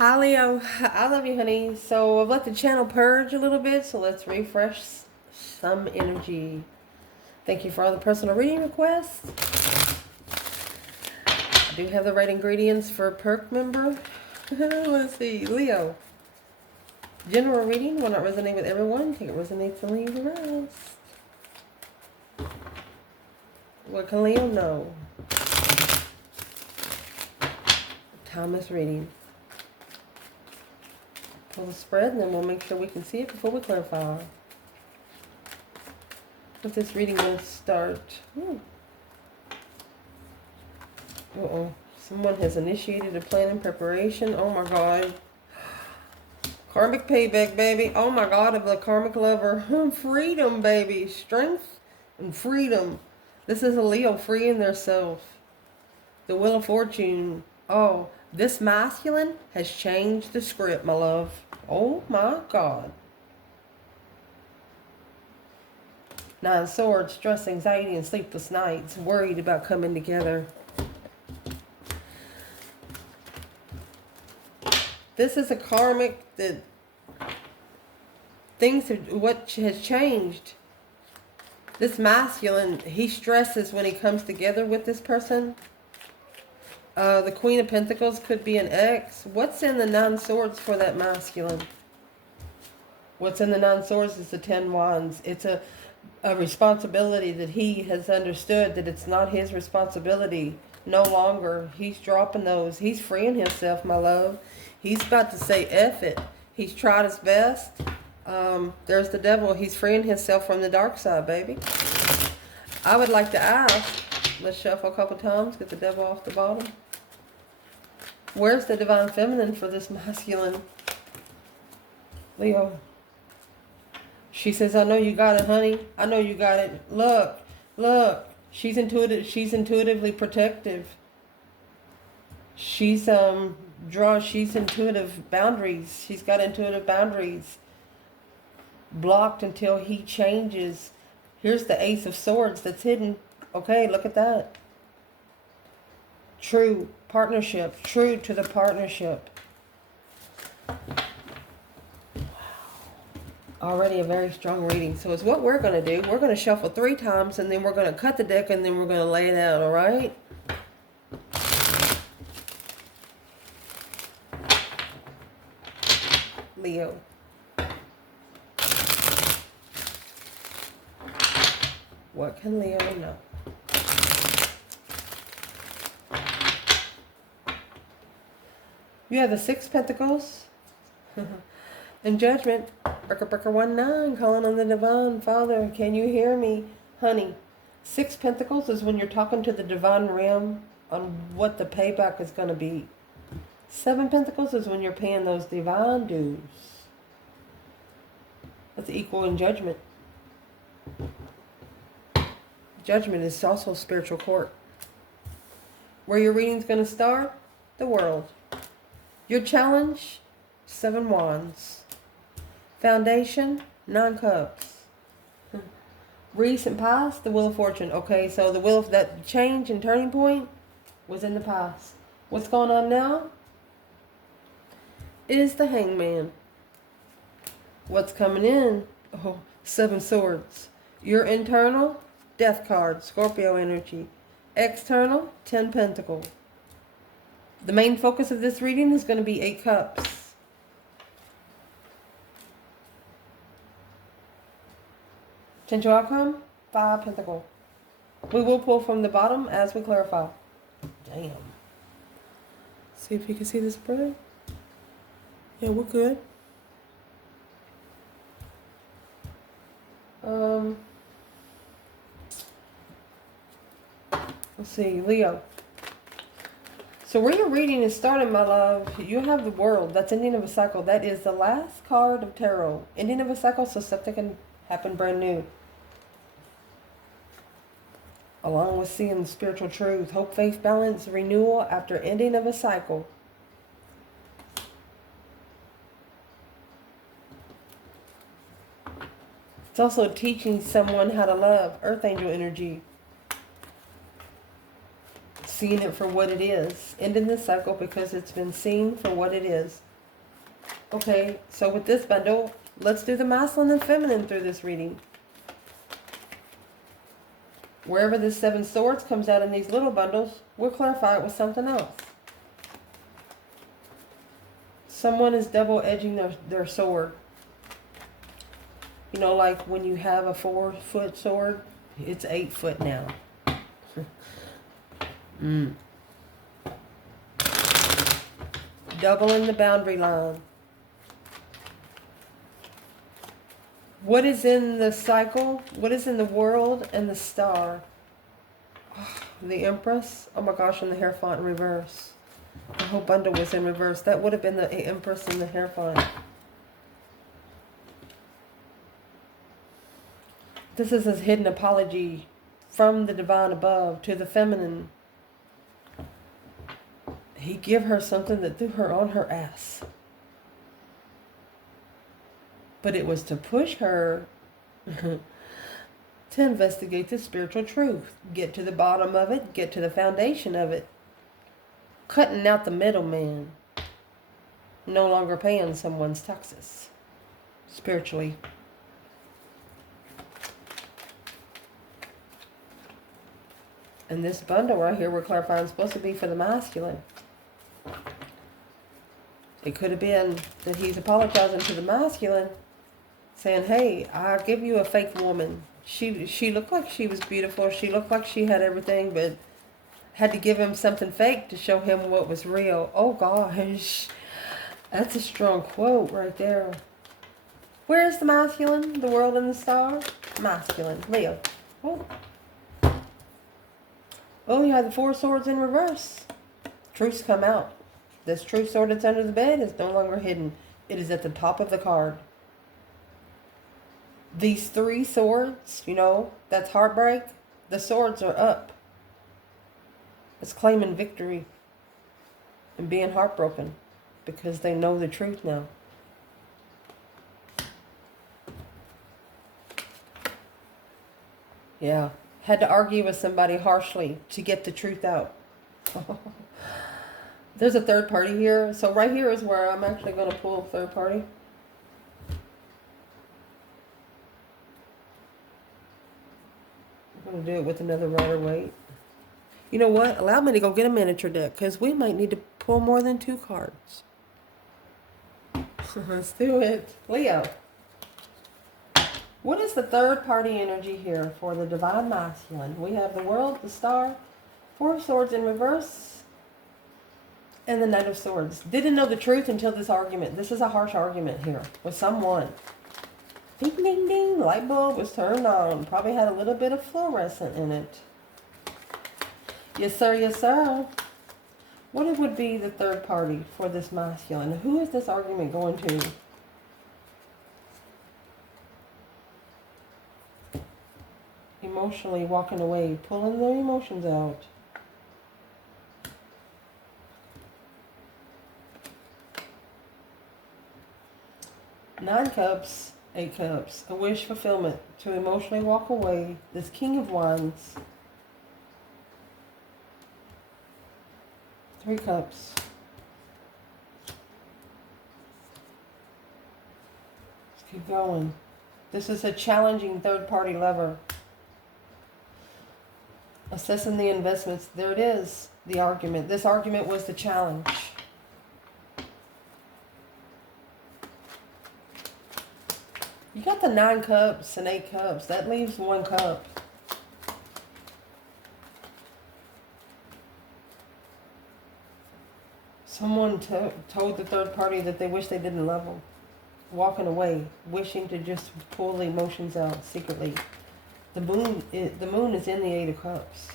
Hi Leo, I love you honey. So I've let the channel purge a little bit, so let's refresh some energy. Thank you for all the personal reading requests. I do have the right ingredients for a perk member. Let's see, Leo. General reading will not resonate with everyone. Take it resonates and leave the rest. What can Leo know? Thomas reading. Pull the spread and then we'll make sure we can see it before we clarify. With this reading, let's start. Uh-oh. Someone has initiated a plan and preparation. Oh my God. Karmic payback, baby. Oh my God, of the karmic lover. Freedom, baby. Strength and freedom. This is a Leo freeing their self. The Wheel of Fortune. Oh, this masculine has changed the script, my love. Oh my God. Nine Swords, stress, anxiety, and sleepless nights. Worried about coming together. This is a karmic that what has changed. This masculine, he stresses when he comes together with this person. The Queen of Pentacles could be an ex. What's in the Nine Swords for that masculine? What's in the Nine Swords is the 10 Wands. It's a responsibility that he has understood that it's not his responsibility. No longer. He's dropping those. He's freeing himself, my love. He's about to say F it. He's tried his best. There's the devil. He's freeing himself from the dark side, baby. I would like to ask, let's shuffle a couple times, get the devil off the bottom. Where's the divine feminine for this masculine? Leo. She says, I know you got it, honey. I know you got it. Look, look. She's intuitive. She's intuitively protective. She's she's intuitive boundaries. She's got intuitive boundaries. Blocked until he changes. Here's the Ace of Swords that's hidden. Okay, look at that. True partnership. True to the partnership. Already a very strong reading. So it's what we're going to do. We're going to shuffle 3 times and then we're going to cut the deck and then we're going to lay it out, all right? Leo. What can Leo know? You have the 6 Pentacles. In Judgment. Breaker 19, calling on the Divine Father. Can you hear me? Honey, 6 Pentacles is when you're talking to the Divine Realm on what the payback is going to be. 7 Pentacles is when you're paying those divine dues. That's equal in Judgment. Judgment is also spiritual court. Where your reading's going to start? The World. Your challenge? 7 Wands. Foundation, 9 Cups. Recent past, the Wheel of Fortune. Okay, so the wheel of that change and turning point was in the past. What's going on now is the Hangman. What's coming in? Oh, 7 Swords. Your internal, Death card, Scorpio energy. External, 10 Pentacles. The main focus of this reading is going to be 8 Cups. Potential outcome, 5 Pentacles. We will pull from the bottom as we clarify. Damn. See if you can see this spread. Yeah, we're good. Let's see, Leo. So where your reading is starting, my love, you have the World. That's ending of a cycle. That is the last card of tarot. Ending of a cycle, so something can happen brand new. Along with seeing spiritual truth, hope, faith, balance, renewal after ending of a cycle. It's also teaching someone how to love, Earth Angel energy. Seeing it for what it is. Ending the cycle because it's been seen for what it is. Okay, so with this bundle, let's do the masculine and feminine through this reading. Wherever this 7 swords comes out in these little bundles, we'll clarify it with something else. Someone is double edging their sword. You know, like when you have a 4-foot sword, it's 8 foot now. Doubling the boundary line. What is in the cycle? What is in the world and the star? Oh, the Empress. Oh my gosh, and the Hierophant in reverse. The whole bundle was in reverse. That would have been the Empress and the Hierophant. This is his hidden apology from the divine above to the feminine. He gave her something that threw her on her ass. But it was to push her to investigate the spiritual truth. Get to the bottom of it. Get to the foundation of it. Cutting out the middleman. No longer paying someone's taxes. Spiritually. And this bundle right here we're clarifying is supposed to be for the masculine. It could have been that he's apologizing to the masculine, saying, hey, I give you a fake woman. She looked like she was beautiful. She looked like she had everything, but had to give him something fake to show him what was real. Oh, gosh. That's a strong quote right there. Where is the masculine? The world and the star? Masculine. Leo. Oh. Oh, you had the 4 swords in reverse. Truth's come out. This truth sword that's under the bed is no longer hidden. It is at the top of the card. These 3 swords, you know, that's heartbreak. The swords are up. It's claiming victory and being heartbroken because they know the truth now. Yeah. Had to argue with somebody harshly to get the truth out. There's a third party here. So right here is where I'm actually going to pull a third party. I'm going to do it with another Rider-Waite. You know what? Allow me to go get a miniature deck because we might need to pull more than 2 cards. Let's do it. Leo. What is the third party energy here for the divine masculine? We have the world, the star, 4 swords in reverse, and the Knight of Swords. Didn't know the truth until this argument. This is a harsh argument here with someone. Ding, ding, ding. Light bulb was turned on. Probably had a little bit of fluorescent in it. Yes, sir. Yes, sir. What would be the third party for this masculine? Who is this argument going to? Emotionally walking away, pulling their emotions out. Nine Cups, 8 Cups. A wish fulfillment to emotionally walk away. This King of Wands. 3 Cups. Let's keep going. This is a challenging third-party lover. Assessing the investments. There it is, the argument. This argument was the challenge. You got the 9 Cups and 8 Cups. That leaves 1 cup. Someone told the third party that they wish they didn't love them. Walking away, wishing to just pull the emotions out secretly. The moon is in the 8 of Cups.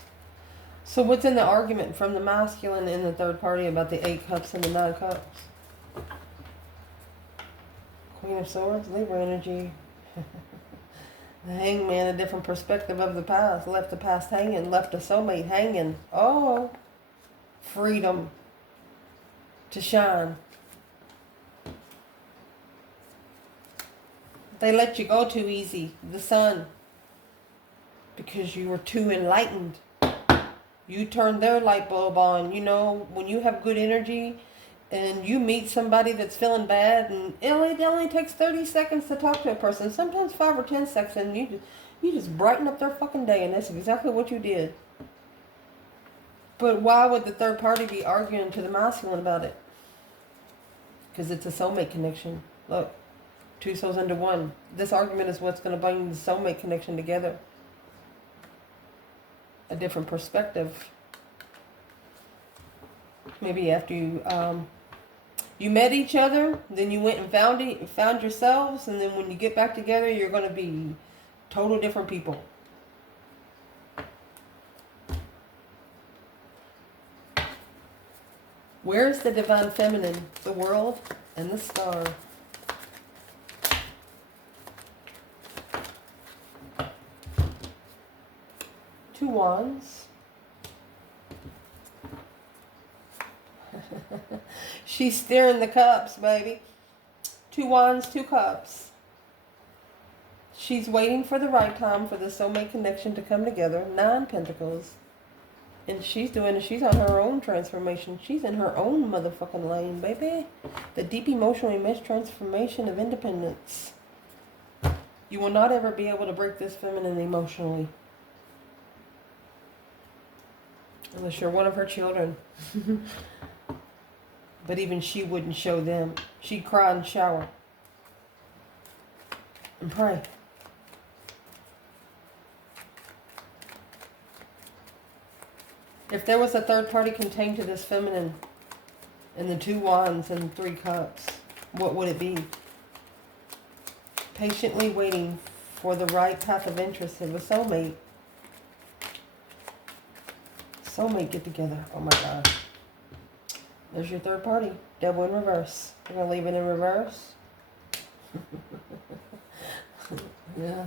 So what's in the argument from the masculine and the third party about the 8 Cups and the 9 Cups? Queen of Swords, Libra energy. The Hangman, a different perspective of the past. Left the past hanging, left a soulmate hanging. Oh, freedom to shine. They let you go too easy. The Sun. Because you were too enlightened. You turned their light bulb on. You know, when you have good energy and you meet somebody that's feeling bad, and it only takes 30 seconds to talk to a person, sometimes 5 or 10 seconds, and you just brighten up their fucking day, and that's exactly what you did. But why would the third party be arguing to the masculine about it? Because it's a soulmate connection. Look, two souls into one. This argument is what's going to bring the soulmate connection together. A different perspective. Maybe after you met each other, then you went and found yourselves, and then when you get back together, you're going to be total different people. Where's the divine feminine, the world, and the star? Two wands. She's stirring the cups, baby. Two wands, two cups. She's waiting for the right time for the soulmate connection to come together. 9 pentacles. And she's on her own transformation. She's in her own motherfucking lane, baby. The deep emotional immense transformation of independence. You will not ever be able to break this feminine emotionally. Unless you're one of her children. But even she wouldn't show them. She'd cry and shower. And pray. If there was a third party contained to this feminine and the 2 wands and 3 cups, what would it be? Patiently waiting for the right path of interest of a soulmate. Soulmate get together. Oh my God. There's your third party. Devil in reverse. We're going to leave it in reverse. Yeah.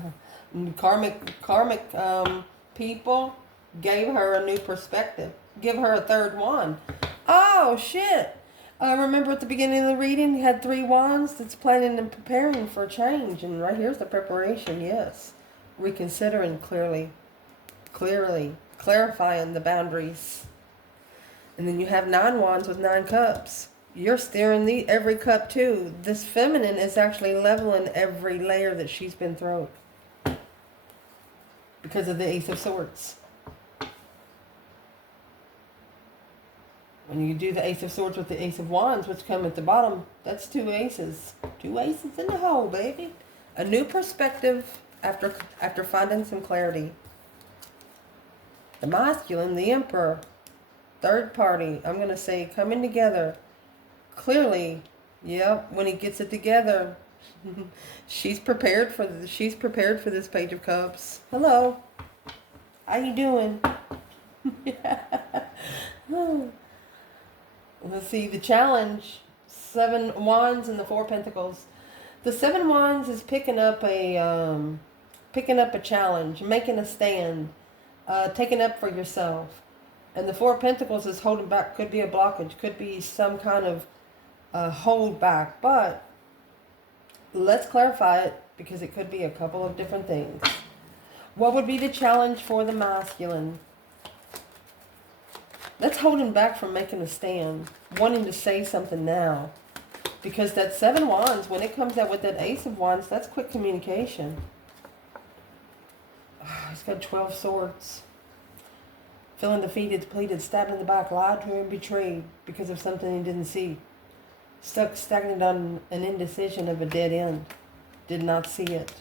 And karmic people gave her a new perspective. Give her a 3rd wand. Oh, shit. Remember at the beginning of the reading, you had 3 wands that's planning and preparing for change. And right here's the preparation, yes. Reconsidering clearly, clarifying the boundaries. And then you have 9 wands with 9 cups. You're steering every cup too. This feminine is actually leveling every layer that she's been thrown. Because of the Ace of Swords. When you do the Ace of Swords with the Ace of Wands, which come at the bottom, that's 2 aces. 2 aces in the hole, baby. A new perspective after finding some clarity. The masculine, the Emperor. Third party, I'm going to say coming together. Clearly, yep, when he gets it together, she's prepared for this Page of Cups. Hello. How you doing? Let's see, the challenge, 7 wands and the 4 pentacles. The 7 wands is picking up a challenge, making a stand, taking up for yourself. And the 4 pentacles is holding back, could be a blockage, could be some kind of hold back. But let's clarify it because it could be a couple of different things. What would be the challenge for the masculine? That's holding back from making a stand, wanting to say something now. Because that 7 wands, when it comes out with that Ace of Wands, that's quick communication. Oh, he's got 12 swords. Feeling defeated, depleted, stabbed in the back, lied to and betrayed because of something he didn't see. Stuck stagnant on an indecision of a dead end. Did not see it.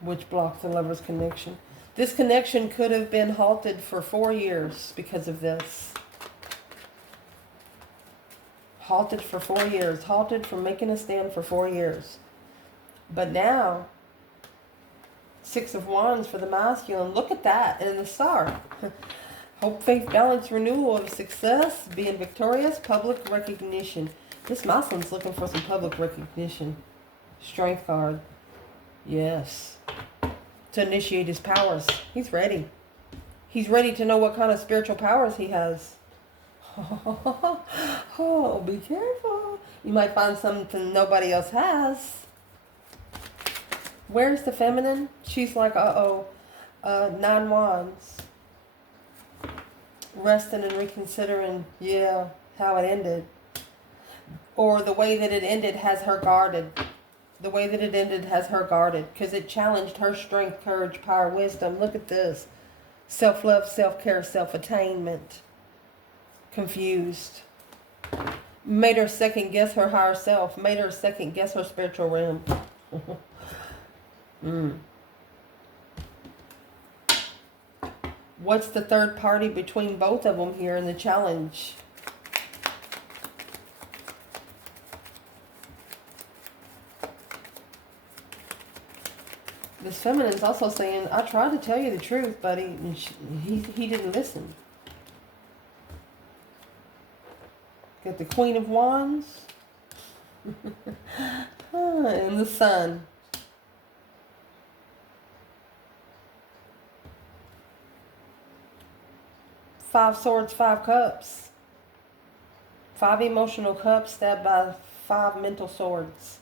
Which blocks the lover's connection. This connection could have been halted for 4 years because of this. Halted for 4 years. Halted from making a stand for 4 years. But now, 6 of Wands for the masculine. Look at that. And the star. Hope, faith, balance, renewal of success. Being victorious. Public recognition. This masculine's looking for some public recognition. Strength card. Yes. To initiate his powers. He's ready. He's ready to know what kind of spiritual powers he has. Oh, be careful. You might find something nobody else has. Where's the feminine? She's like, 9 wands. resting and reconsidering, yeah, how it ended. Or the way that it ended has her guarded. The way that it ended has her guarded. Because it challenged her strength, courage, power, wisdom. Look at this. Self-love, self-care, self-attainment. Confused. Made her second guess her higher self. Made her second guess her spiritual realm. What's the third party between both of them here in the challenge? This feminine's also saying, I tried to tell you the truth, buddy, and he didn't listen. Got the Queen of Wands. And the Sun. Five Swords, Five Cups. 5 emotional cups stabbed by 5 mental swords.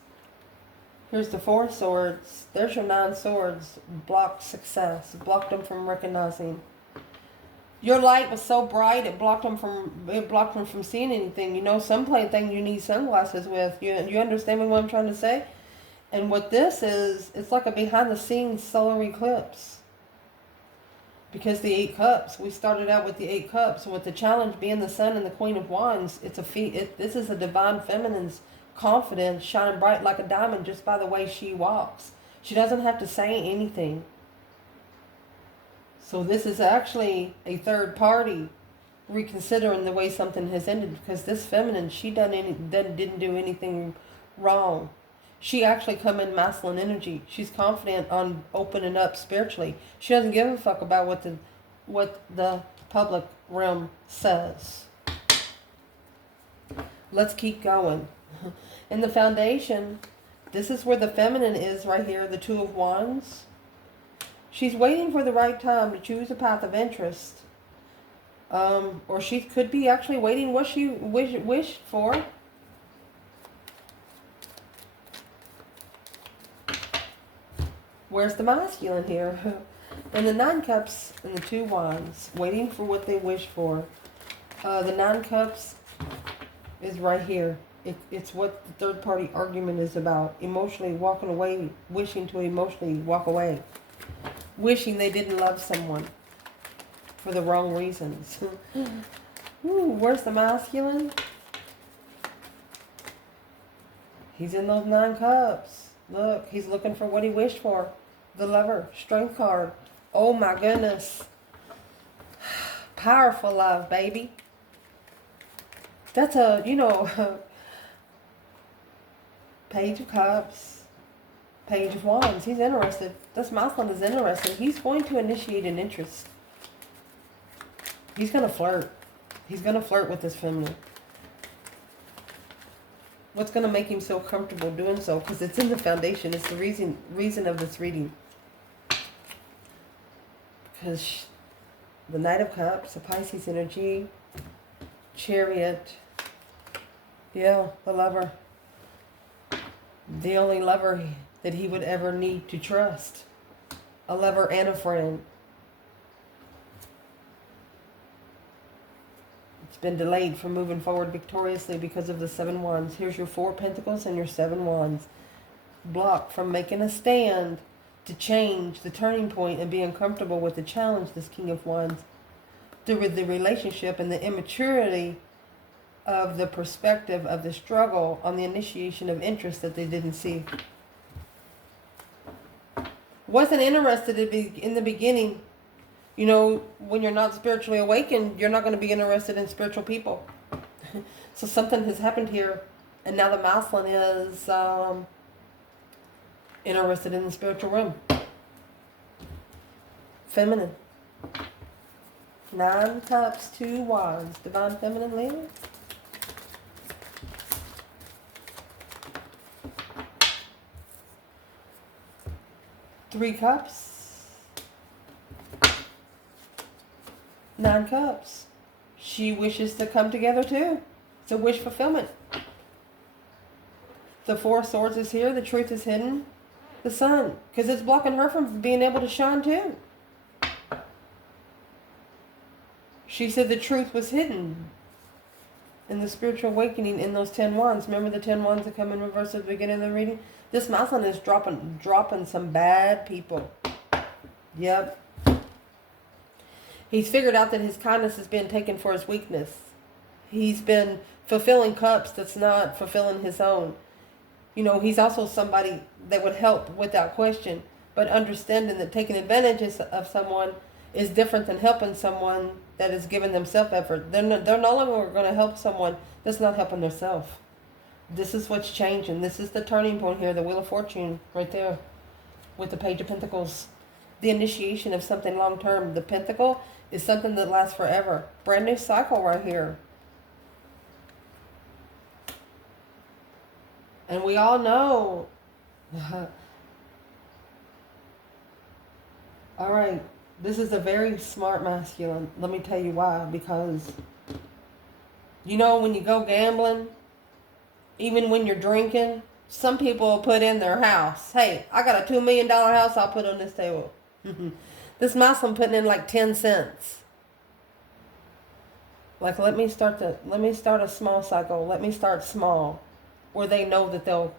Here's the 4 swords. There's your 9 swords. Blocked success. Blocked them from recognizing. Your light was so bright it blocked them from seeing anything. You know, some thing you need sunglasses with. You understand what I'm trying to say? And what this is, it's like a behind the scenes solar eclipse. Because the 8 cups, we started out with the 8 cups, with the challenge being the Sun and the Queen of Wands. It's a this is a divine feminine's confidence shining bright like a diamond just by the way she walks. She doesn't have to say anything. So this is actually a third party reconsidering the way something has ended, because this feminine, she didn't do anything wrong. She actually come in masculine energy. She's confident on opening up spiritually. She doesn't give a fuck about what the public realm says. Let's keep going. In the foundation, this is where the feminine is right here, the 2 of Wands. She's waiting for the right time to choose a path of interest. Or she could be actually waiting what she wished for. Where's the masculine here? And the 9 cups and the 2 wands, waiting for what they wish for. The 9 cups is right here. It's what the third party argument is about. Emotionally walking away, wishing to emotionally walk away. Wishing they didn't love someone for the wrong reasons. Ooh, where's the masculine? He's in those 9 cups. Look, he's looking for what he wished for. The Lover, Strength card. Oh my goodness. Powerful love, baby. That's a, Page of Cups, Page of Wands. He's interested. This masculine is interested. He's going to initiate an interest. He's going to flirt. He's going to flirt with this feminine. What's going to make him so comfortable doing so? Because it's in the foundation. It's the reason of this reading. Because the Knight of Cups, the Pisces energy, Chariot. Yeah, the Lover. The only lover that he would ever need to trust. A lover and a friend. It's been delayed from moving forward victoriously because of the 7 wands. Here's your 4 pentacles and your 7 wands. Blocked from making a stand to change the turning point and being comfortable with the challenge, this King of Wands. Through the relationship and the immaturity of the perspective of the struggle on the initiation of interest that they didn't see. Wasn't interested in the beginning. You know, when you're not spiritually awakened, you're not going to be interested in spiritual people. So something has happened here, and now the masculine is interested in the spiritual realm. Feminine. 9 cups, 2 wands. Divine feminine leader. Three cups. 9 cups. She wishes to come together too. It's a wish fulfillment. The 4 swords is here. The truth is hidden. The Sun. Because it's blocking her from being able to shine too. She said the truth was hidden in the spiritual awakening in those 10 wands. Remember the 10 wands that come in reverse at the beginning of the reading? This masculine is dropping some bad people. Yep. He's figured out that his kindness is being taken for his weakness. He's been fulfilling cups that's not fulfilling his own. You know, he's also somebody that would help without question, but understanding that taking advantage of someone is different than helping someone that is giving them self-effort. They're no longer going to help someone that's not helping themselves. This is what's changing. This is the turning point here, the Wheel of Fortune right there with the Page of Pentacles. The initiation of something long-term. The Pentacle is something that lasts forever. Brand new cycle right here. And we all know. All right. This is a very smart masculine. Let me tell you why. Because, you know, when you go gambling, even when you're drinking, some people will put in their house. Hey, I got a $2 million house I'll put on this table. This masculine putting in like 10 cents. Like, let me start a small cycle. Let me start small, where they know that they'll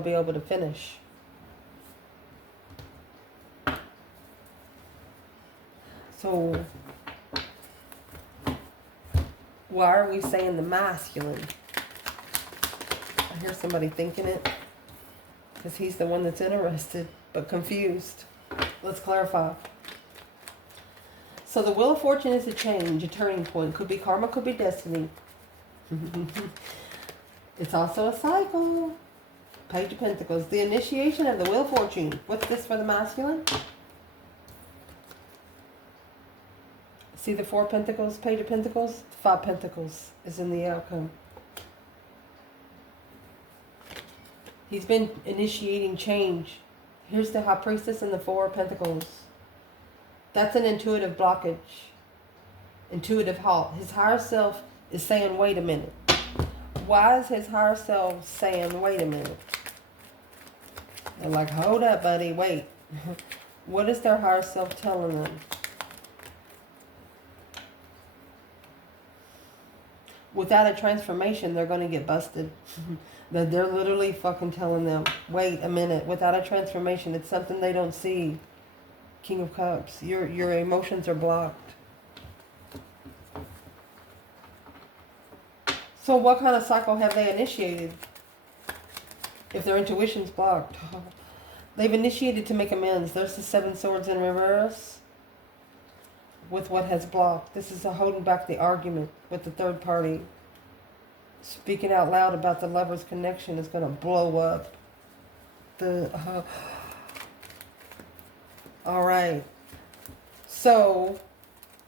be able to finish. So, why are we saying the masculine? I hear somebody thinking it, because he's the one that's interested but confused. Let's clarify. So the Wheel of Fortune is a change, a turning point. Could be karma, could be destiny. It's also a cycle. Page of Pentacles. The initiation of the Wheel of Fortune. What's this for the masculine? See the 4 Pentacles, Page of Pentacles? 5 Pentacles is in the outcome. He's been initiating change. Here's the High Priestess and the 4 Pentacles. That's an intuitive blockage. Intuitive halt. His higher self is saying, wait a minute. Why is his higher self saying, wait a minute? They're like, hold up, buddy, wait. What is their higher self telling them? Without a transformation, they're going to get busted. That they're literally fucking telling them, wait a minute, without a transformation, it's something they don't see. King of Cups, your emotions are blocked. So what kind of cycle have they initiated? If their intuition's blocked. They've initiated to make amends. There's the 7 Swords in reverse with what has blocked. This is a holding back the argument with the third party. Speaking out loud about the lover's connection is going to blow up. All right. So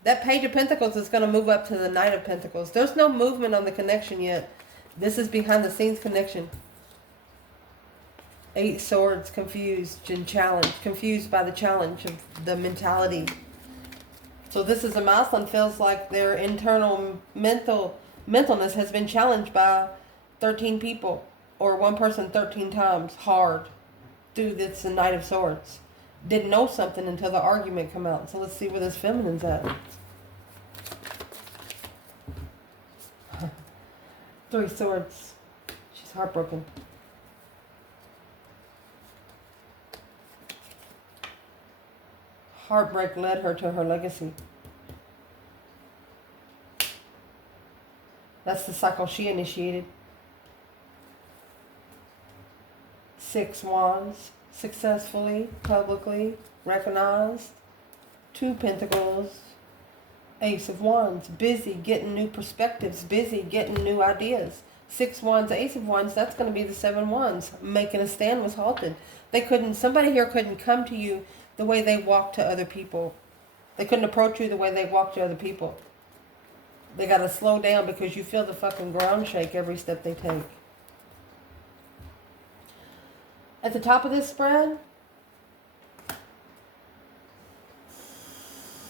that Page of Pentacles is going to move up to the Knight of Pentacles. There's no movement on the connection yet. This is behind the scenes connection. 8 Swords, confused and challenged. Confused by the challenge of the mentality. So this is a masculine feels like their internal mentalness has been challenged by 13 people. Or one person 13 times hard. Dude, that's the Knight of Swords. Didn't know something until the argument come out. So let's see where this feminine's at. 3 Swords. She's heartbroken. Heartbreak led her to her legacy. That's the cycle she initiated. 6 Wands. Successfully, publicly, recognized. 2 Pentacles. Ace of Wands. Busy getting new perspectives. Busy getting new ideas. 6 Wands, Ace of Wands. That's going to be the 7 Wands. Making a stand was halted. Somebody here couldn't come to you the way they walk to other people. They couldn't approach you the way they walk to other people. They got to slow down because you feel the fucking ground shake every step they take. At the top of this spread,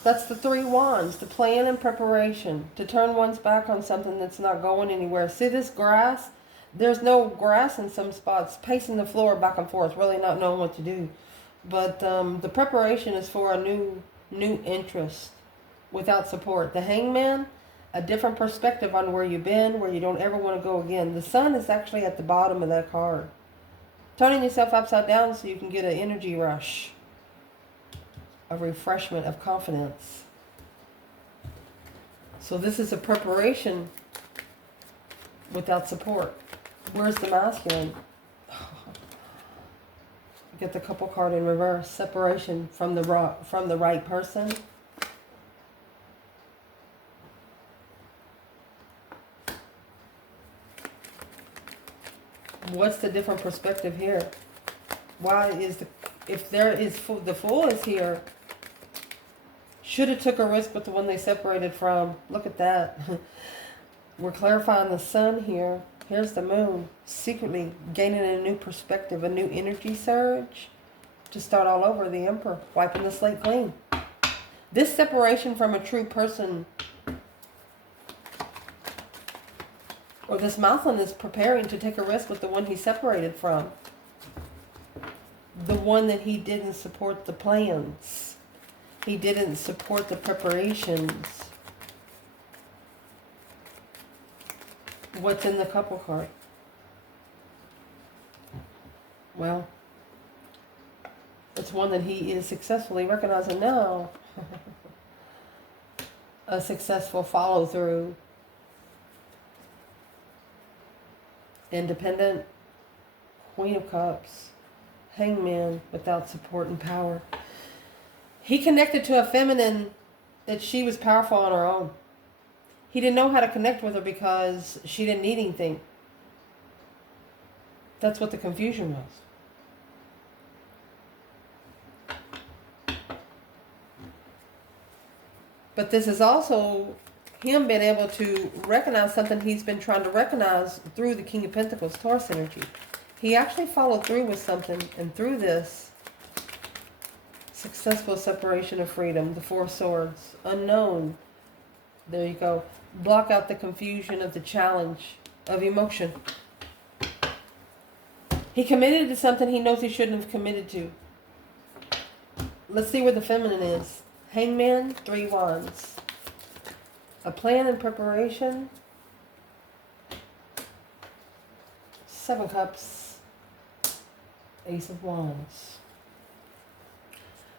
that's the 3 Wands, the plan and preparation, to turn one's back on something that's not going anywhere. See this grass? There's no grass in some spots, pacing the floor back and forth, really not knowing what to do. But the preparation is for a new interest. without support. The Hangman, a different perspective on where you've been, where you don't ever want to go again. The Sun is actually at the bottom of that card. Turning yourself upside down so you can get an energy rush, a refreshment of confidence. So this is a preparation without support. Where's the masculine? Get the couple card in reverse. Separation from the right person. What's the different perspective here? Why is if there is the Fool is here? Should have took a risk with the one they separated from. Look at that. We're clarifying the Sun here. Here's the Moon. Secretly gaining a new perspective, a new energy surge to start all over. The Emperor wiping the slate clean. This separation from a true person, or this Mousland is preparing to take a risk with the one he separated from. The one that he didn't support the plans. He didn't support the preparations. What's in the couple card? Well, it's one that he is successfully recognizing now. A successful follow through. Independent. Queen of Cups. Hangman without support and power. He connected to a feminine that she was powerful on her own. He didn't know how to connect with her because she didn't need anything. That's what the confusion was. But this is also him being able to recognize something he's been trying to recognize through the King of Pentacles, Taurus energy. He actually followed through with something, and through this, successful separation of freedom, the Four Swords, unknown. There you go. Block out the confusion of the challenge of emotion. He committed to something he knows he shouldn't have committed to. Let's see where the feminine is. Hangman, 3 Wands. A plan and preparation. 7 Cups. Ace of Wands.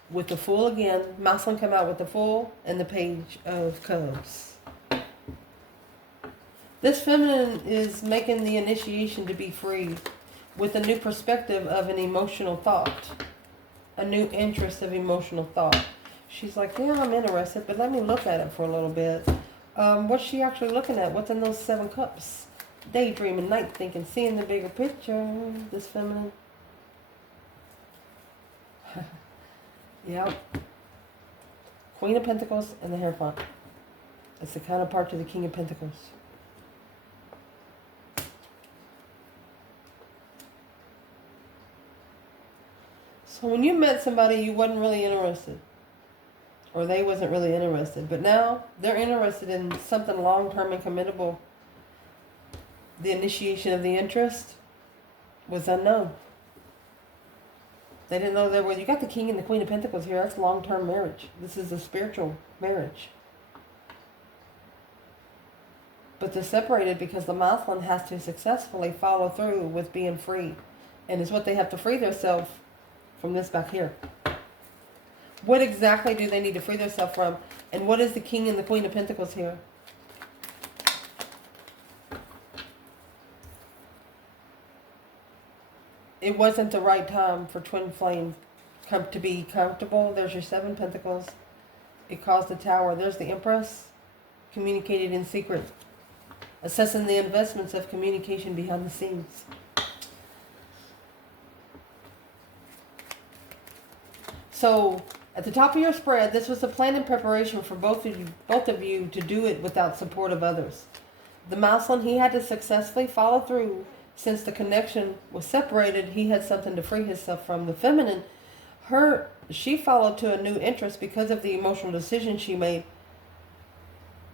With the Fool again. Mousland come out with the Fool and the Page of Cups. This feminine is making the initiation to be free with a new perspective of an emotional thought. A new interest of emotional thought. She's like, yeah, I'm interested, but let me look at it for a little bit. What's she actually looking at? What's in those 7 Cups? Daydreaming, night thinking, seeing the bigger picture. This feminine. Yep. Queen of Pentacles and the Hierophant. It's the counterpart to the King of Pentacles. So when you met somebody, you wasn't really interested. Or they wasn't really interested. But now they're interested in something long-term and committable. The initiation of the interest was unknown. They didn't know there was. You got the King and the Queen of Pentacles here. That's long-term marriage. This is a spiritual marriage. But they're separated because the Mousland has to successfully follow through with being free. And it's what they have to free themselves from this back here. What exactly do they need to free themselves from? And what is the King and the Queen of Pentacles here? It wasn't the right time for twin flame to be comfortable. There's your 7 Pentacles. It caused the Tower. There's the Empress. Communicated in secret. Assessing the investments of communication behind the scenes. So, at the top of your spread, this was a plan and preparation for both of you to do it without support of others. The Mousland, he had to successfully follow through. Since the connection was separated, he had something to free himself from. The feminine, she followed to a new interest because of the emotional decision she made.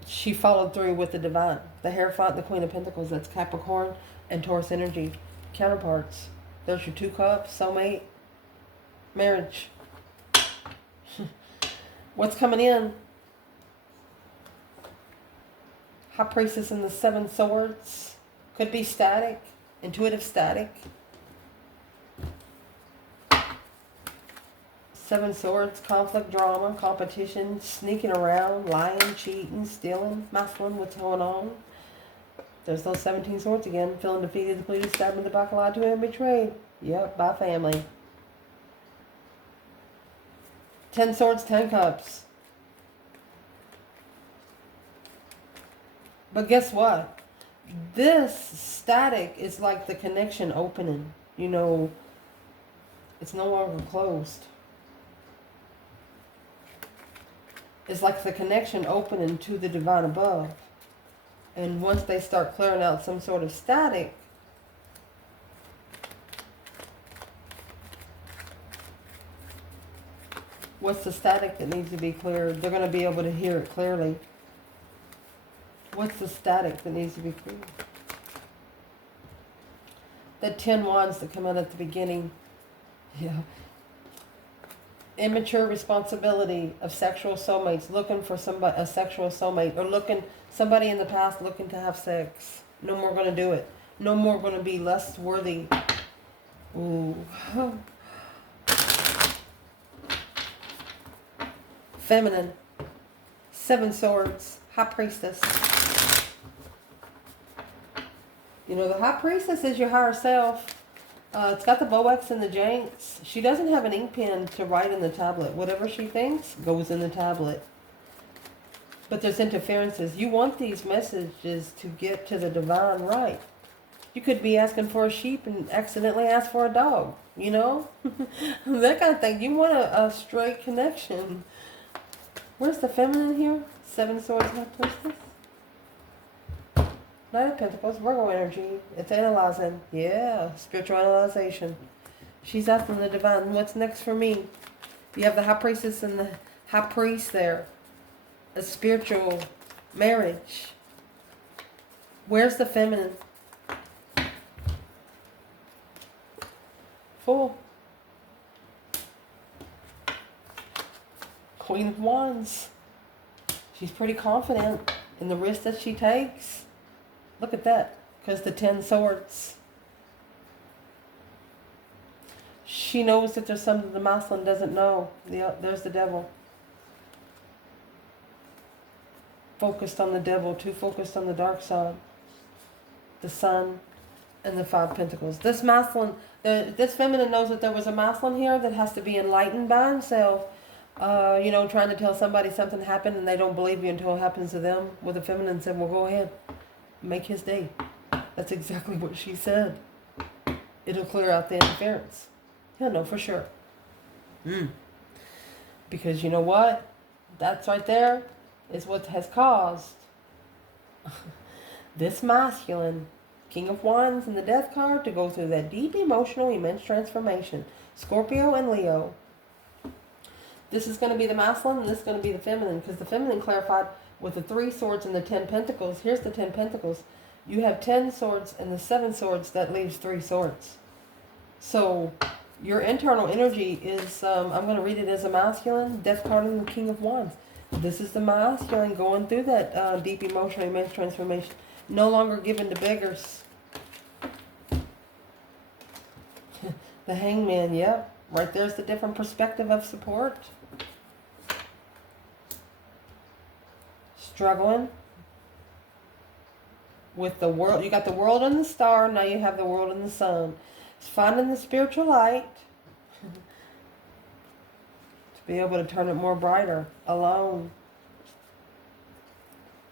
She followed through with the divine. The Hierophant, the Queen of Pentacles, that's Capricorn and Taurus energy. Counterparts. There's your 2 Cups, soulmate, marriage. What's coming in? High Priestess and the Seven Swords. Could be static. Intuitive static. Seven Swords, conflict, drama, competition, sneaking around, lying, cheating, stealing, masculine, what's going on? There's those 17 swords again. Feeling defeated, depleted, stabbed in the back, lied to, and betrayed. Yep, by family. 10 swords, 10 cups. But guess what? This static is like the connection opening. You know, it's no longer closed. It's like the connection opening to the divine above. And once they start clearing out some sort of static, what's the static that needs to be cleared? They're going to be able to hear it clearly. What's the static that needs to be cleared? The 10 wands that come out at the beginning. Yeah. Immature responsibility of sexual soulmates, looking for somebody, a sexual soulmate, or somebody in the past looking to have sex. No more going to do it. No more going to be less worthy. Ooh. Feminine. 7 swords. High Priestess. You know, the High Priestess is your higher self. It's got the Boex and the Janks. She doesn't have an ink pen to write in the tablet. Whatever she thinks goes in the tablet. But there's interferences. You want these messages to get to the divine right. You could be asking for a sheep and accidentally ask for a dog. You know? That kind of thing. You want a straight connection. Where's the feminine here? 7 swords, High Priestess. Knight of Pentacles, Virgo energy. It's analyzing. Yeah, spiritual analyzation. She's asking the divine, what's next for me? You have the High Priestess and the High Priest there. A spiritual marriage. Where's the feminine? Fool. Queen of Wands. She's pretty confident in the risk that she takes. Look at that, because the 10 swords. She knows that there's something the masculine doesn't know. There's the devil. Focused on the devil, too focused on the dark side. The sun and the 5 pentacles. This masculine, this feminine knows that there was a masculine here that has to be enlightened by himself. You know, trying to tell somebody something happened and they don't believe you until it happens to them. Well, the feminine said, well, go ahead. Make his day. That's exactly what she said. It'll clear out the interference. He'll know for sure. Because you know what? That's right there is what has caused this masculine, King of Wands and the Death card, to go through that deep emotional, immense transformation. Scorpio and Leo. This is going to be the masculine and this is going to be the feminine, because the feminine clarified with the 3 swords and the 10 pentacles. Here's the 10 pentacles. You have 10 swords and the 7 swords. That leaves 3 swords. So your internal energy is, I'm going to read it as a masculine, Death card and the King of Wands. This is the masculine going through that deep emotional immense transformation. No longer given to beggars. The Hangman, yep. Right there's the different perspective of support. Struggling with the world. You got the world and the star. Now you have the world and the sun. It's finding the spiritual light to be able to turn it more brighter. Alone.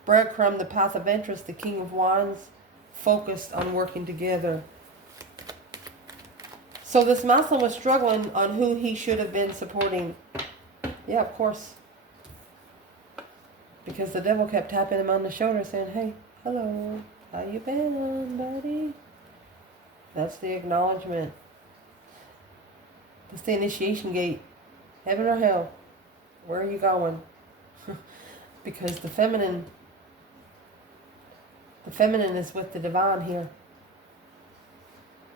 Breadcrumb, the path of interest, the King of Wands, focused on working together. So this masculine was struggling on who he should have been supporting. Yeah, of course. Because the devil kept tapping him on the shoulder saying, hey, hello, how you been, buddy? That's the acknowledgement. That's the initiation gate. Heaven or hell? Where are you going? Because the feminine is with the divine here.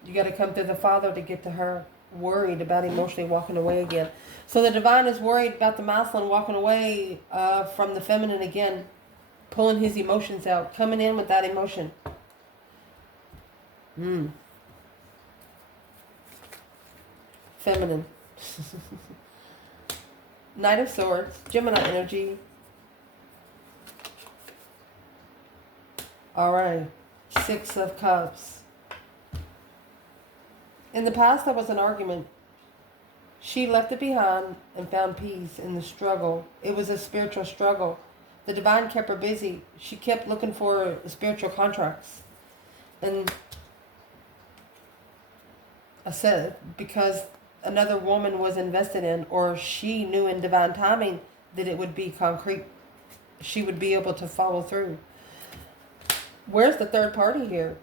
You got to come through the Father to get to her. Worried about emotionally walking away again. So the divine is worried about the masculine walking away from the feminine again. Pulling his emotions out. Coming in with that emotion. Feminine. Knight of Swords. Gemini energy. Alright. Six of Cups. In the past, there was an argument. She left it behind and found peace in the struggle. It was a spiritual struggle. The divine kept her busy. She kept looking for spiritual contracts. And I said, because another woman was invested in, or she knew in divine timing that it would be concrete. She would be able to follow through. Where's the third party here?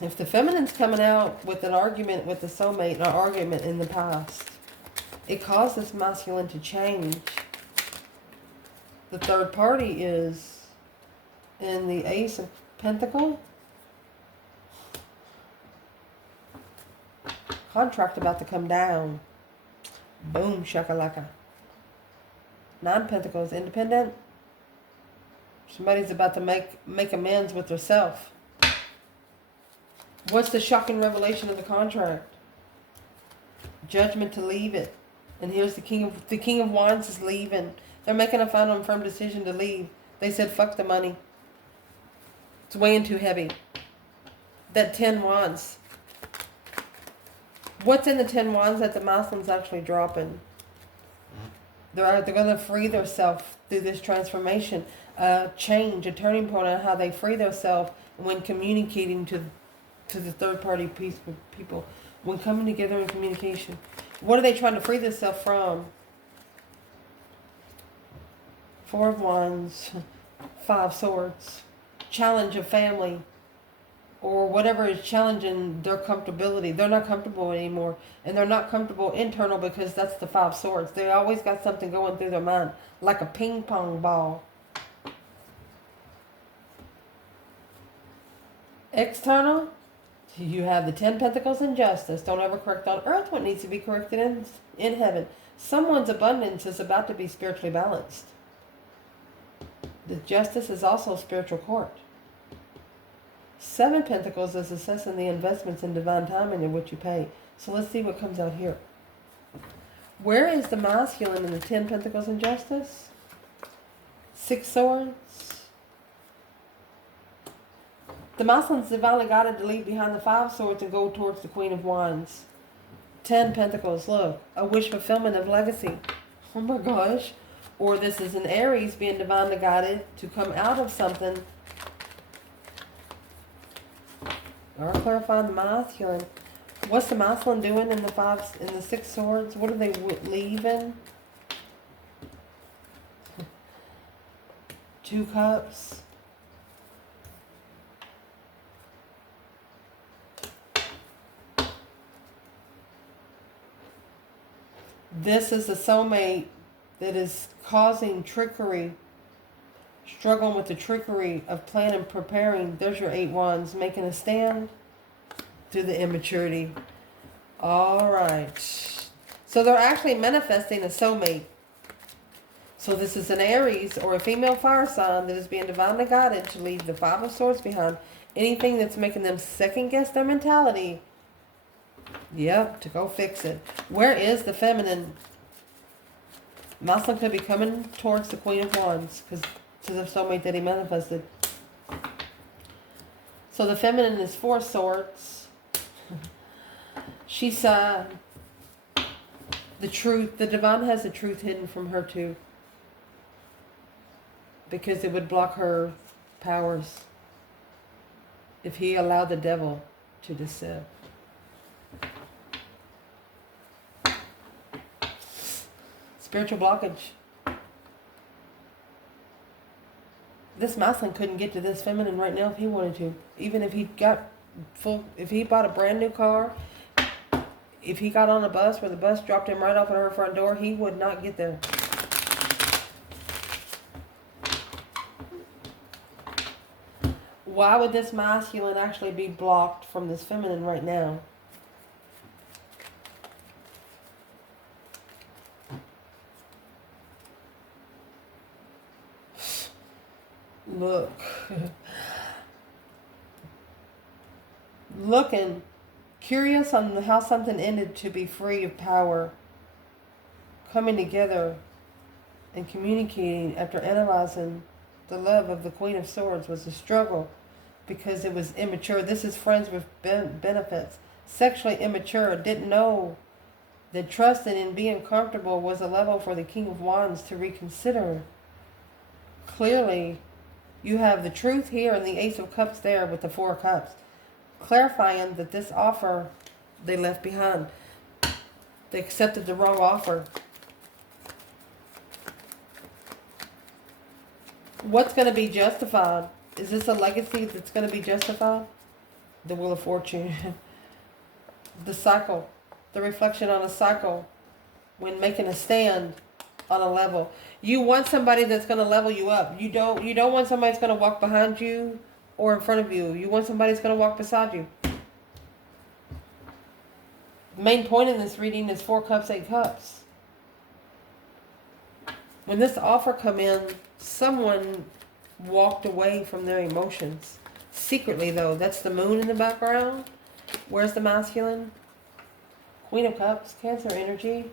If the feminine's coming out with an argument with the soulmate, an argument in the past, it caused this masculine to change. The third party is in the Ace of Pentacles. Contract about to come down. Boom, shakalaka. Nine Pentacles, independent. Somebody's about to make amends with herself. What's the shocking revelation of the contract? Judgment to leave it. And here's the King of Wands is leaving. They're making a final and firm decision to leave. They said, fuck the money. It's weighing too heavy. That 10 Wands. What's in the 10 Wands that the masculine's actually dropping? They're going to free themselves through this transformation. Change, a turning point on how they free themselves when communicating to the third party people. When coming together in communication. What are they trying to free themselves from? Four of Wands, Five Swords. Challenge of family. Or whatever is challenging their comfortability. They're not comfortable anymore. And they're not comfortable internal because that's the Five Swords. They always got something going through their mind. Like a ping pong ball. External. You have the 10 Pentacles in justice. Don't ever correct on earth what needs to be corrected in heaven. Someone's abundance is about to be spiritually balanced. The justice is also spiritual court. 7 Pentacles is assessing the investments in divine timing in which you pay. So let's see what comes out here. Where is the masculine in the 10 Pentacles in justice? 6 Swords. The masculine's divinely guided to leave behind the 5 Swords and go towards the Queen of Wands. 10 Pentacles, look. A wish fulfillment of legacy. Oh my gosh. Or this is an Aries being divinely guided to come out of something. Or clarify the masculine. What's the masculine doing in the 6 Swords? What are they leaving? 2 Cups. This is a soulmate that is causing trickery, struggling with the trickery of planning, preparing. There's your 8 Wands, making a stand through the immaturity. All right. So they're actually manifesting a soulmate. So this is an Aries or a female fire sign that is being divinely guided to leave the 5 of Swords behind. Anything that's making them second guess their mentality. Yep, to go fix it. Where is the feminine? Masculine could be coming towards the Queen of Wands because to the soulmate that he manifested. So the feminine is 4 Swords. She's the truth. The divine has the truth hidden from her too. Because it would block her powers if he allowed the devil to deceive. Spiritual blockage. This masculine couldn't get to this feminine right now if he wanted to. Even if he bought a brand new car, if he got on a bus where the bus dropped him right off at her front door, he would not get there. Why would this masculine actually be blocked from this feminine right now? Look. Looking. Curious on how something ended to be free of power. Coming together and communicating after analyzing the love of the Queen of Swords was a struggle because it was immature. This is friends with benefits. Sexually immature. Didn't know that trusting and being comfortable was a level for the King of Wands to reconsider. Clearly, you have the truth here and the Ace of Cups there with the Four of Cups. Clarifying that this offer they left behind. They accepted the wrong offer. What's going to be justified? Is this a legacy that's going to be justified? The Wheel of Fortune. The cycle. The reflection on a cycle when making a stand on a level. You want somebody that's going to level you up. You don't want somebody that's going to walk behind you or in front of you. You want somebody that's going to walk beside you. The main point in this reading is 4 cups, 8 cups. When this offer come in, someone walked away from their emotions. Secretly, though. That's the moon in the background. Where's the masculine? Queen of Cups, Cancer energy.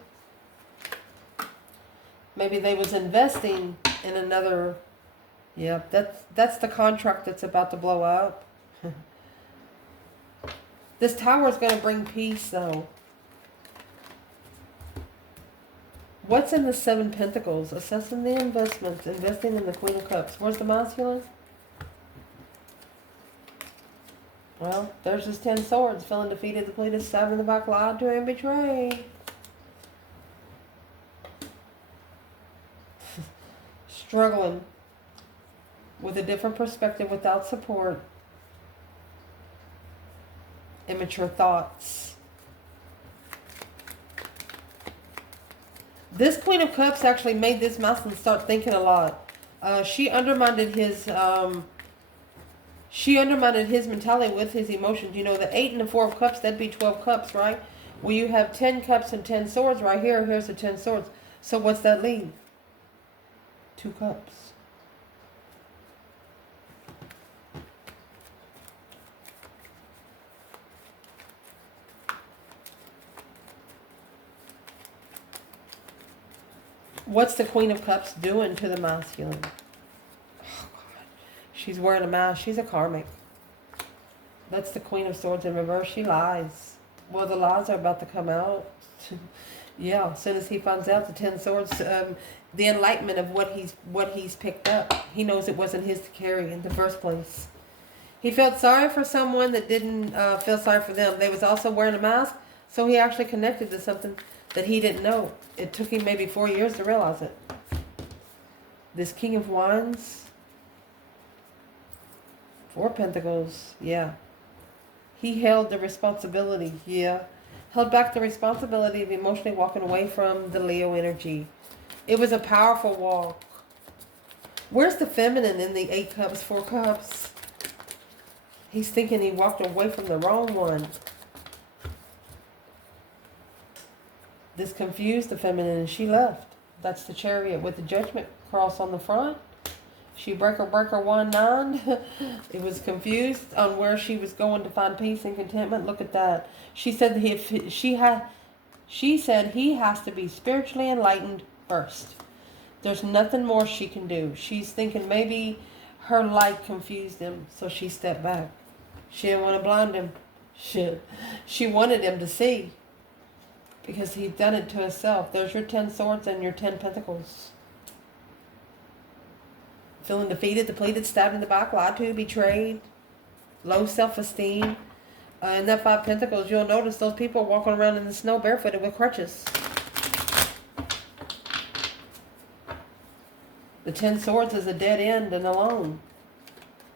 Maybe they was investing in another. Yep, that's the contract that's about to blow up. This tower is going to bring peace, though. What's in the 7 Pentacles? Assessing the investments. Investing in the Queen of Cups. Where's the masculine? Well, there's his 10 Swords. Feeling defeated, depleted, stabbed in the back, lied to, and betrayed. Struggling with a different perspective without support. Immature thoughts. This Queen of Cups actually made this masculine start thinking a lot. She undermined his mentality with his emotions. You know, the 8 and the 4 of Cups, that'd be 12 cups, right? Well, you have 10 cups and 10 swords right here. Here's the 10 swords. So what's that leave? 2 cups. What's the Queen of Cups doing to the masculine? Oh, God. She's wearing a mask. She's a karmic. That's the Queen of Swords in reverse. She lies. Well, the lies are about to come out. Yeah, as soon as he finds out the 10 Swords, the enlightenment of what he's picked up. He knows it wasn't his to carry in the first place. He felt sorry for someone that didn't feel sorry for them. They was also wearing a mask, so he actually connected to something that he didn't know. It took him maybe 4 years to realize it. This King of Wands, 4 Pentacles, yeah. He held the responsibility, yeah. Held back the responsibility of emotionally walking away from the Leo energy. It was a powerful walk. Where's the feminine in the 8 cups, 4 cups? He's thinking he walked away from the wrong one. This confused the feminine and she left. That's the Chariot with the Judgment cross on the front. She breaker 1-9. It was confused on where she was going to find peace and contentment. Look at that. She said she said he has to be spiritually enlightened first. There's nothing more she can do. She's thinking maybe her light confused him, so she stepped back. She didn't want to blind him. She wanted him to see. Because he'd done it to himself. There's your 10 Swords and your 10 Pentacles. Feeling defeated, depleted, stabbed in the back, lied to, betrayed. Low self-esteem. In that 5 Pentacles, you'll notice those people walking around in the snow barefooted with crutches. The 10 Swords is a dead end and alone.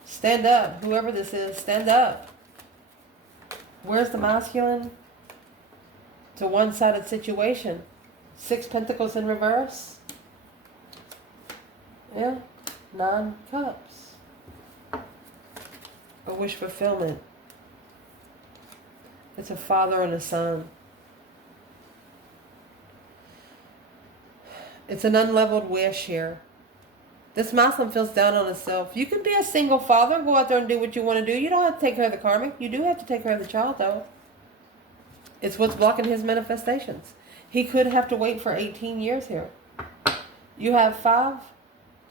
Stand up. Whoever this is, stand up. Where's the masculine? It's a one-sided situation. 6 Pentacles in reverse. Yeah. 9 cups. A wish fulfillment. It's a father and a son. It's an unleveled wish here. This masculine feels down on himself. You can be a single father, go out there and do what you want to do. You don't have to take care of the karmic. You do have to take care of the child, though. It's what's blocking his manifestations. He could have to wait for 18 years here. You have 5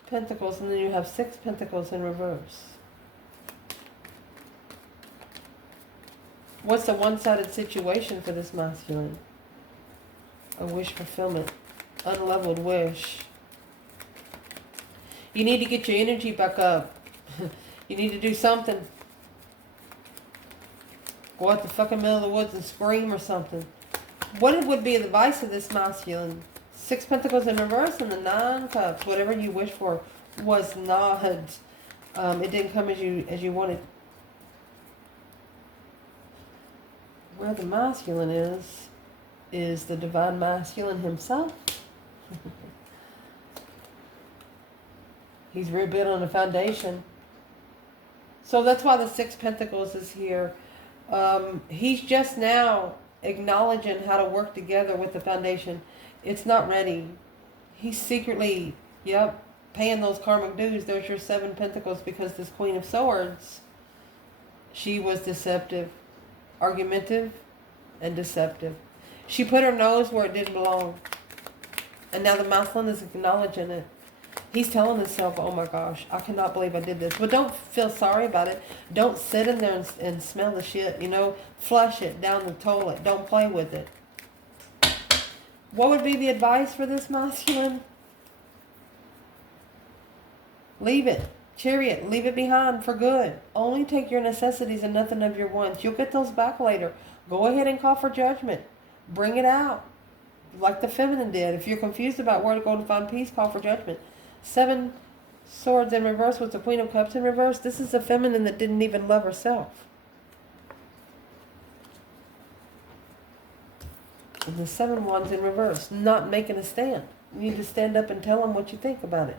pentacles, and then you have 6 pentacles in reverse. What's the one-sided situation for this masculine? A wish fulfillment. Unleveled wish. You need to get your energy back up. You need to do something. Go out the fucking middle of the woods and scream or something. What would be the advice of this masculine? 6 pentacles in reverse and the 9 cups. Whatever you wish for was not. It didn't come as you wanted. Where the masculine is the divine masculine himself. He's rebuilt on a foundation. So that's why the 6 pentacles is here. He's just now acknowledging how to work together with the foundation. It's not ready. He's secretly, paying those karmic dues. There's your 7 pentacles, because this Queen of Swords, she was deceptive, argumentative, and deceptive. She put her nose where it didn't belong. And now the masculine is acknowledging it. He's telling himself, oh my gosh, I cannot believe I did this. But don't feel sorry about it. Don't sit in there and smell the shit. Flush it down the toilet. Don't play with it. What would be the advice for this masculine? Leave it. Chariot. Leave it behind for good. Only take your necessities and nothing of your wants. You'll get those back later. Go ahead and call for judgment. Bring it out. Like the feminine did. If you're confused about where to go to find peace, call for judgment. 7 swords in reverse with the Queen of Cups in reverse. This is a feminine that didn't even love herself. And the 7 wands in reverse. Not making a stand. You need to stand up and tell them what you think about it.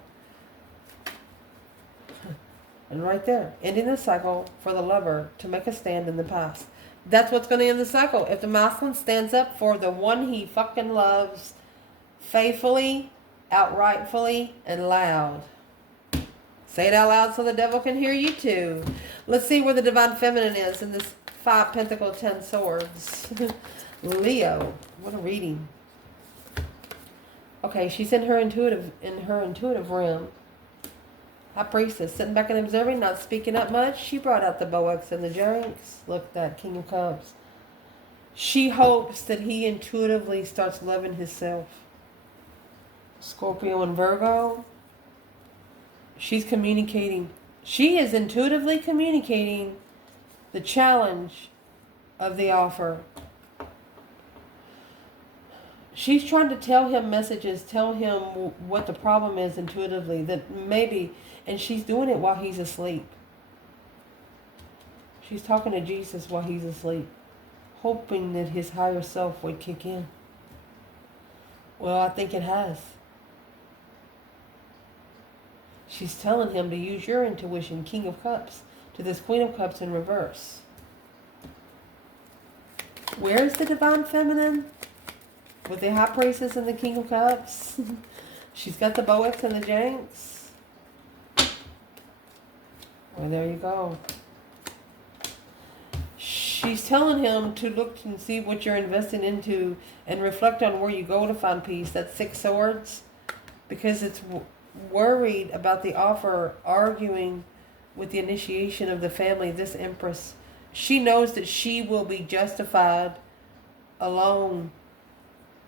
And right there, ending the cycle for the lover to make a stand in the past. That's what's going to end the cycle. If the masculine stands up for the one he fucking loves, faithfully, outrightfully, and loud. Say it out loud so the devil can hear you too. Let's see where the divine feminine is in this 5 Pentacles, 10 Swords. Leo. What a reading. Okay, she's in her intuitive realm. High Priestess, sitting back and observing, not speaking up much. She brought out the Boax and the Jinx. Look at that, King of Cups. She hopes that he intuitively starts loving himself. Scorpio and Virgo. She's communicating. She is intuitively communicating the challenge of the offer. She's trying to tell him messages, tell him what the problem is intuitively, that maybe, and she's doing it while he's asleep. She's talking to Jesus while he's asleep, hoping that his higher self would kick in. Well, I think it has. She's telling him to use your intuition, King of Cups, to this Queen of Cups in reverse. Where's the divine feminine? With the High Priestess and the King of Cups. She's got the Boax and the Jinx. Well, there you go. She's telling him to look and see what you're investing into and reflect on where you go to find peace. That's 6 Swords. Because it's worried about the offer, arguing with the initiation of the family. This Empress, she knows that she will be justified alone,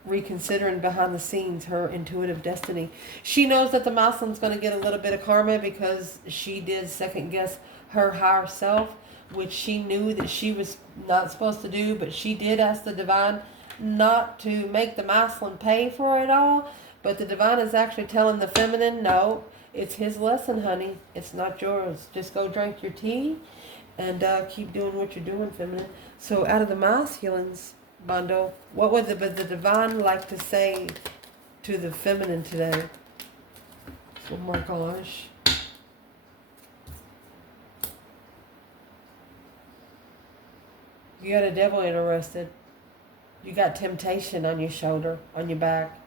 reconsidering behind the scenes her intuitive destiny. She knows that the masculine's going to get a little bit of karma because she did second guess her higher self, which she knew that she was not supposed to do, but she did ask the divine not to make the masculine pay for it all. But the divine is actually telling the feminine, no, it's his lesson, honey. It's not yours. Just go drink your tea and keep doing what you're doing, feminine. So out of the masculines bundle, what would the divine like to say to the feminine today? Oh my gosh. You got a devil interested. You got temptation on your shoulder, on your back.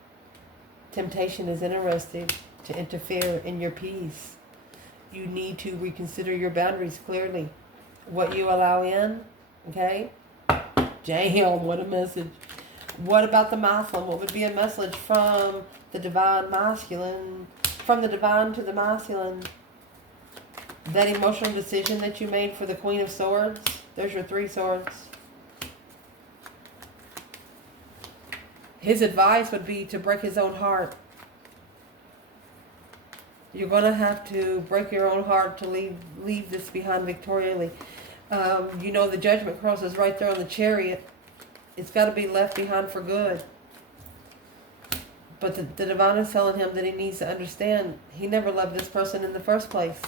Temptation is interested. to interfere in your peace. You need to reconsider your boundaries clearly. What you allow in, okay? Damn, what a message. What about the masculine? What would be a message from the divine masculine? From the divine to the masculine. That emotional decision that you made for the Queen of Swords. There's your 3 swords. His advice would be to break his own heart. You're going to have to break your own heart to leave this behind victoriously. You know, the Judgment Cross is right there on the Chariot. It's got to be left behind for good. But the divine is telling him that he needs to understand he never loved this person in the first place.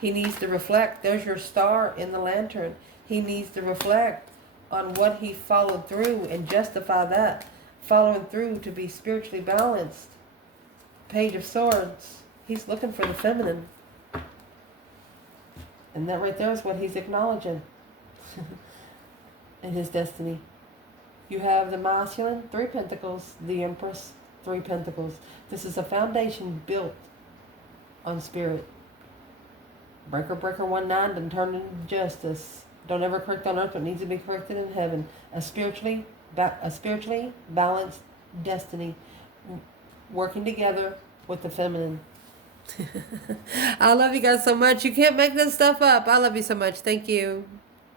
He needs to reflect. There's your star in the lantern. He needs to reflect on what he followed through and justify that. Following through to be spiritually balanced. Page of Swords. He's looking for the feminine. And that right there is what he's acknowledging in his destiny. You have the masculine, 3 pentacles. The Empress, 3 pentacles. This is a foundation built on spirit. Breaker, breaker, 1-9, and turn into justice. Don't ever correct on earth what needs to be corrected in heaven. A spiritually balanced destiny. Working together with the feminine. I love you guys so much. You can't make this stuff up. I love you so much. Thank you.